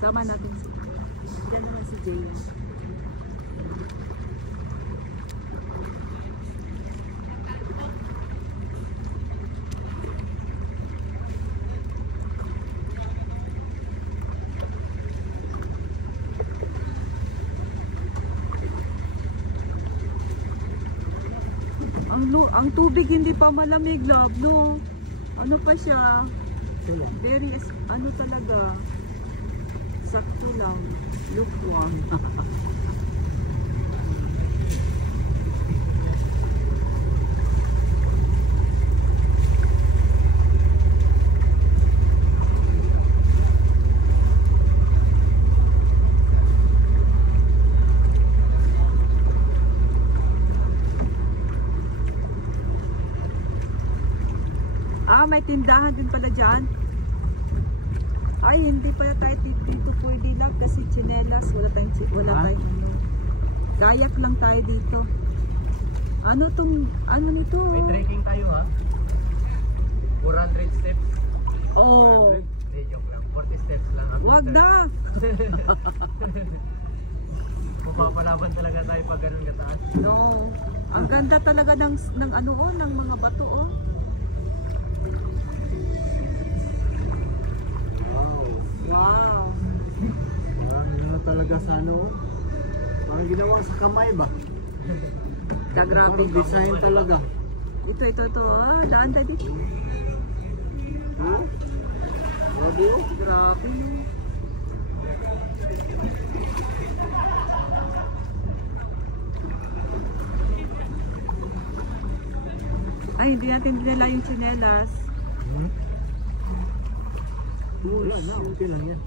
Sama natin si... Diyan naman si Jay. Ang tubig hindi pa malamig, love, no? Ano pa siya? Very, ano talaga? Sakto lang. Lukewarm. May tindahan din pala dyan. Ay, hindi pala tayo dito pwede lang kasi tsinelas. Wala tayong kayak lang tayo dito. Ano nito? May trekking tayo ha. 400 steps. Oh. 400? Hindi, joke lang. 40 steps lang. Wag na! Mapapalaban talaga tayo pag ganun kataas. No. Ang ganda talaga ng ng mga bato oh. Wow. Ano talaga sa ano? Parang ginawa sa kamay ba? Kagrabe. Design talaga. Ito. Daan tayo dito. Ha? Grabe. Grabe. Ay, hindi natin dinala yung tsinelas. Wala na, okay lang yan.